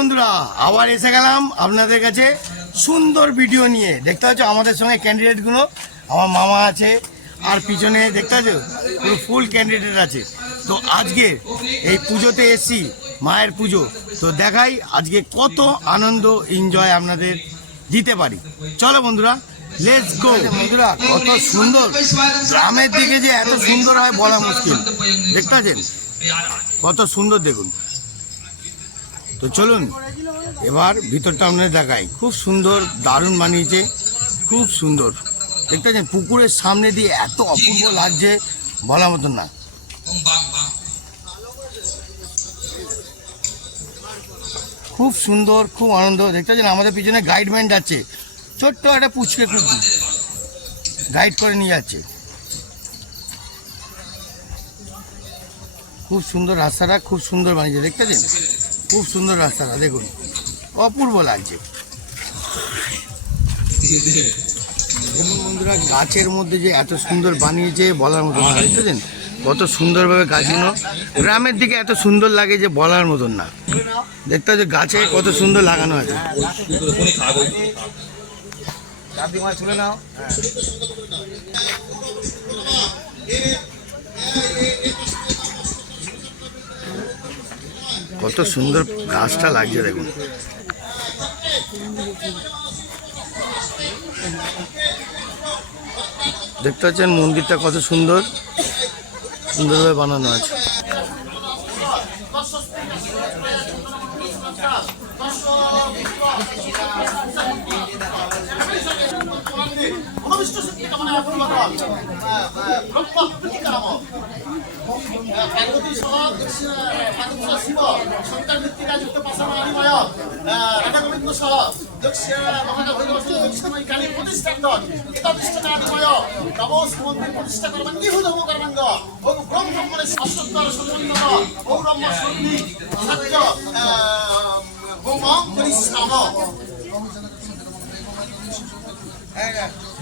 বন্ধুরা, আবার এসে গেলাম আপনাদের কাছে সুন্দর ভিডিও নিয়ে। দেখতে পাচ্ছ, আমাদের সঙ্গে ক্যান্ডিডেটগুলো আমার মামা আছে, আর পিছনে দেখতে পাচ্ছ, পুরো ফুল ক্যান্ডিডেট আছে। তো আজকে এই পুজোতে এসছি, মায়ের পুজো। তো দেখাই আজকে কত আনন্দ এনজয় আপনাদের দিতে পারি। চলো বন্ধুরা লেটস গো বন্ধুরা, কত সুন্দর। গ্রামের দিকে যে এত সুন্দর হয় বলা মুশকিল। দেখতে পাচ্ছেন? কত সুন্দর দেখুন। তো চলুন, এবার ভিতরটা আপনাদের দেখাই। খুব সুন্দর, দারুণ বানিয়েছে, খুব সুন্দর। দেখতে পাচ্ছেন, পুকুরের সামনে দিয়ে এত অপূর্ব লাগছে, বলার মতন না। খুব সুন্দর, খুব আনন্দ। দেখতে পাচ্ছেন, আমাদের পিছনে গাইডম্যান যাচ্ছে। ছোট্ট একটা পুচকে কুকুর। গাইড করে নিয়ে যাচ্ছে। খুব সুন্দর রাস্তাটা, খুব সুন্দর বানিয়েছে। দেখতে পাচ্ছেন? খুব সুন্দর রাস্তাটা দেখুন। অপূর্ব লাগছে। বন্ধুরা গাছের মধ্যে যে এত সুন্দর বানিয়েছে বলার মতন না দেখতেছেন কত সুন্দরভাবে গাছগুলো গ্রামের দিকে এত সুন্দর লাগে যে বলার মতন না। দেখতে পাচ্ছ গাছে কত সুন্দর লাগানো আছে। তুলে নাও। কত সুন্দর গাছটা লাগছে দেখুন। দেখতে পাচ্ছেন মন্দিরটা কত সুন্দর। সুন্দরভাবে বানানো আছে। প্রতিষ্ঠা করবেন নিহুধম করবেন ও ব্রহ্ম করে অষ্টত্তর সুন্দর ও ব্রহ্ম সন্ধি, সত্য গোমাং পরিশ্রম।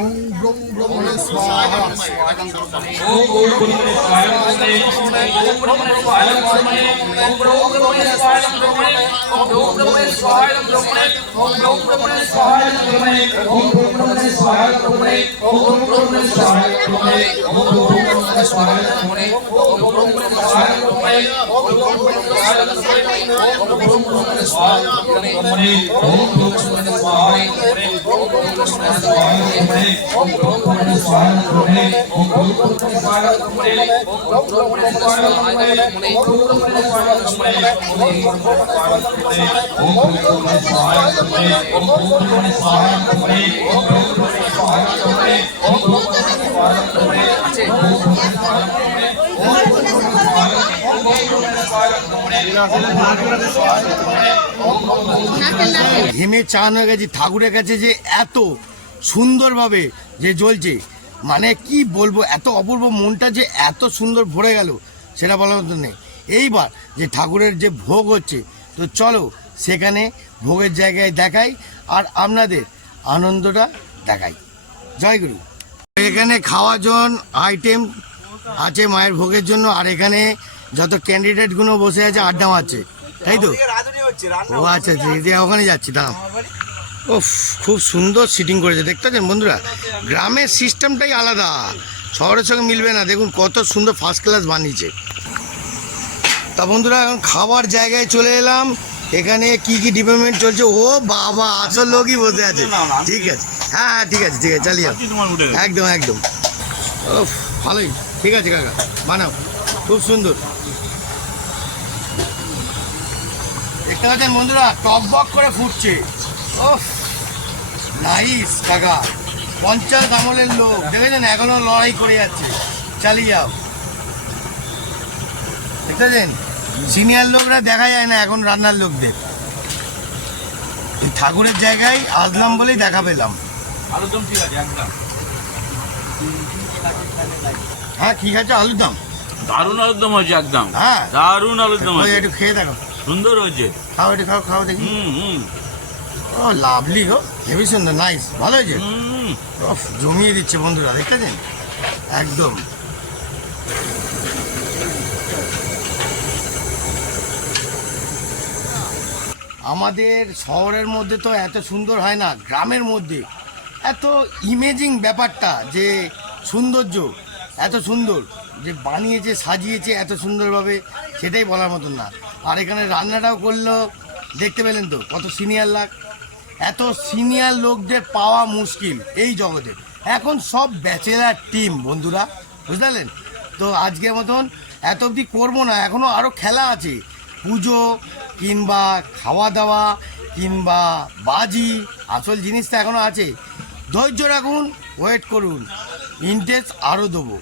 বহ ওম ব্রং ব্রহ্মণে স্বাহা ঘেমে চান হয়ে গেছে, ঠাকুরের কাছে যে এত সুন্দরভাবে যে জ্বলছে মানে কি বলব, এত অপূর্ব মনটা যে এত সুন্দর ভরে গেল, সেটা বলার মতো নেই। এইবার যে ঠাকুরের যে ভোগ হচ্ছে, তো চলো সেখানে ভোগের জায়গায় দেখাই আর আপনাদের আনন্দটা দেখাই। জয় গুরু। এখানে খাওয়ার জন্য আইটেম আছে মায়ের ভোগের জন্য, আর এখানে যত ক্যান্ডিডেটগুলো বসে আছে আড্ডা মারছে। তাই তো? ও আচ্ছা আচ্ছা ওখানে যাচ্ছি দাঁড়াও। ও খুব সুন্দর সিটিং করেছে দেখতে পাচ্ছেন বন্ধুরা? গ্রামের সিস্টেমটাই আলাদা। শহরের সঙ্গে মিলবে না দেখুন কত সুন্দর ফার্স্ট ক্লাস বানিয়েছে। তা বন্ধুরা এখন খাবার জায়গায় চলে এলাম। এখানে কি কি ডিপার্টমেন্ট চলছে? ও বাবা আসল লোকই বসে আছে। ঠিক আছে। হ্যাঁ হ্যাঁ ঠিক আছে ঠিক আছে চালিয়ে একদম একদম। ও ভালোই। ঠিক আছে কাকা বানাও। খুব সুন্দর। দেখতে পাচ্ছেন বন্ধুরা টক বক করে ফুটছে। ও নাইস কাকা। পঞ্চাশ আমলের লোক। দেখেছেন এখনও লড়াই করে যাচ্ছে। চালিয়ে যাও। দেখতে দেখতেছেন সিনিয়র লোকরা দেখা যায় না এখন রান্নার লোকদের। এই ঠাকুরের জায়গায় আসলাম বলেই দেখা পেলাম। আলুদম ঠিক আছে একদম। হ্যাঁ কি খাচ্ছ আলুর দাম। দারুণ আলুদম হয়েছে একদম। হ্যাঁ। দারুণ আলুদম ওই হয়েছে। একটু খেয়ে দেখো। সুন্দর হয়েছে খাও একটু খাও খাও দেখি। হুম হুম। ও লাভলি গো। হেভি সুন্দর নাইস ভালো হয়েছে? জমিয়ে দিচ্ছে বন্ধুরা দেখতেছেন একদম। আমাদের শহরের মধ্যে তো এত সুন্দর হয় না গ্রামের মধ্যে। এত ইমেজিং ব্যাপারটা যে সৌন্দর্য এত সুন্দর। যে বানিয়েছে, সাজিয়েছে এত সুন্দরভাবে, সেটাই বলার মতন না। আর এখানে রান্নাটাও করল, দেখতে পেলেন তো, কত সিনিয়র লাগ এত সিনিয়র লোকদের পাওয়া মুশকিল এই জগতে। এখন সব ব্যাচেলার টিম, বন্ধুরা, বুঝলেন? তো আজকের মতন এত অবধি করব না এখনও আরও খেলা আছে। পুজো, কিংবা খাওয়া দাওয়া কিংবা বাজি, আসল জিনিসটা এখনও আছে। ধৈর্য রাখুন, ওয়েট করুন। ইন্টারেস্ট আরও দেবো।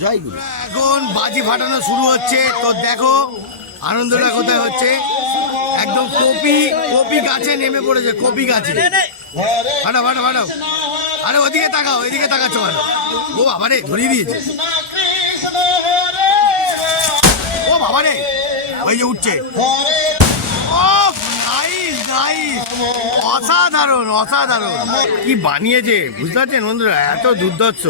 এখন বাজি ফাটানো শুরু হচ্ছে। তো দেখো, আনন্দটা কোথায় হচ্ছে? একদম কপি কপি গাছে নেমে পড়েছে, কপি গাছে। ফাটা ফাটা ফাটাও। আরে ওদিকে তাকাও, এদিকে তাকাচ্ছ ও বাবারে ধরিয়ে দিয়েছে। ও বাবারে ওই যে উঠছে। অসাধারণ অসাধারণ। কি বানিয়েছে, বুঝতে পারছেন বন্ধুরা? এত দুর্ধর্ষ।